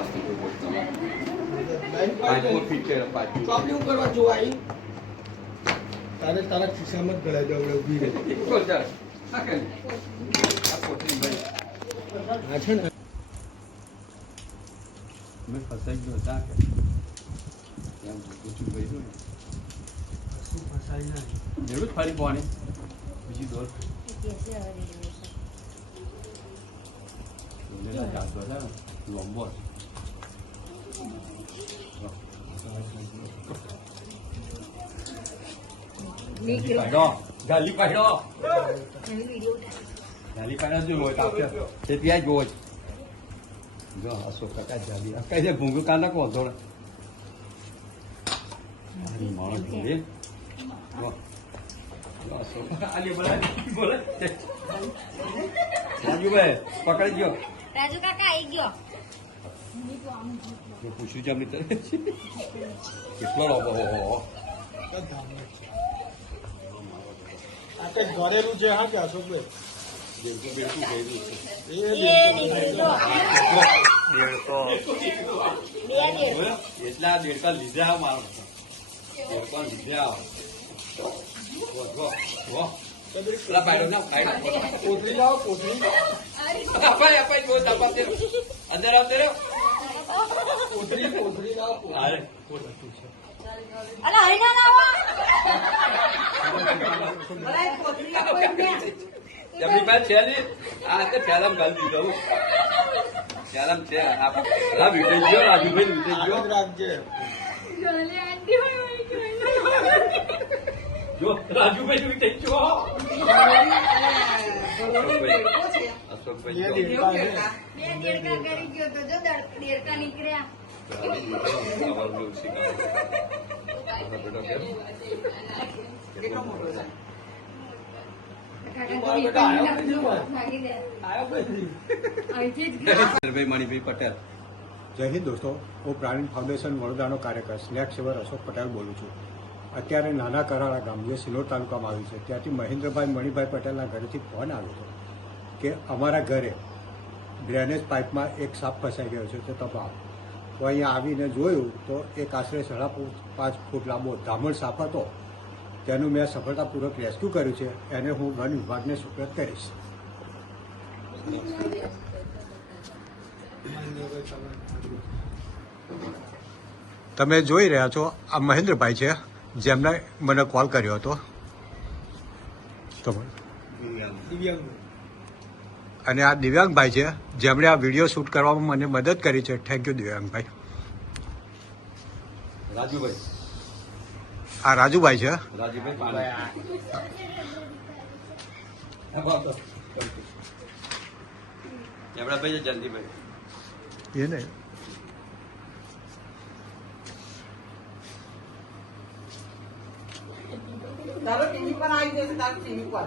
આવતી કોઈ ફીટ છે ચોપડી હું કરવા તારે તારા ખિસ્સામાં જ ગળાઈ જાવ ઊભી રહે બોલ ચાલ આ પોટલી ભાઈ. આ છે ને. મેં ફસાઈ ગયો હતા કે. એમ પૂછું ભાઈ ને? શું ફસાઈ ના જેવું જ ફરી પાણી. બીજી દોર. લાંબો છે. ગાલી કાઢો ગાલી કાઢો ગાલી કાઢો જો લોહી તે ત્યાં જોવો જો અશોક કાકા જાલી આ કઈ છે કો માણસ. રાજુભાઈ પકડી ગયો રાજુ કાકા આવી ગયો પૂછ્યું છે અમને કેટલો હો. આ કંઈક ઘરેલું છે હા કે અશોકભાઈ બિલકુલ બિલકુલ કહી દઉં છું. એ એ દેડકો. દેડકો બે દેડકો એટલા દેડકા લીધા મારો દેડકા લીધા. પેલા પાડો ના પાડો કોથળી લાવો કોથળી અપાય અપાય દબા દે અંદર આવતો રહ્યો કોથળી લાવો જમણી પાસે છે ને? આ તો થેલામ ગાલી દીધો થેલામ છે. આ વીટાઈ ગયો રાજુભાઈ વીટાઈ ગયો રાખજે. જો રાજુભાઈ વીટાઈ ગયો ભાઈ. મણિભાઈ પટેલ જય હિન્દ દોસ્તો, હું પ્રાણીન ફાઉન્ડેશન વડોદરાનો કાર્યકર, સ્નેક સેવર અશોક પટેલ બોલું છું અત્યારે નાના કરાળા ગામ, જે સિલોર તાલુકામાં આવ્યું છે, ત્યાંથી મહેન્દ્રભાઈ મણિભાઈ પટેલના ઘરેથી ફોન આવ્યો હતો કે અમારા ઘરે ડ્રેનેજ પાઇપમાં એક સાપ ફસાઈ ગયો છે, તો તપાવ તો અહીંયા આવીને જોયું તો એક આશરે સાડા પાંચ ફૂટ લાંબો ધામણ સાપ હતો તેનું મેં સફળતાપૂર્વક રેસ્ક્યુ કર્યું છે. એને હું વન વિભાગને સુપ્રત કરીશ. તમે જોઈ રહ્યા છો, આ મહેન્દ્રભાઈ છે, જેમણે મને કોલ કર્યો હતો. અને આ દિવ્યાંગભાઈ છે, જેમણે આ વીડિયો શૂટ કરવામાં મને મદદ કરી છે. થેન્ક યુ દિવ્યાંગભાઈ. રાજુભાઈ. આ રાજુભાઈ છે. રાજુભાઈ પાણી. જમણાભાઈ છે જલ્દીભાઈ એને? ટીવી પર આવી જશે ટીવી પર.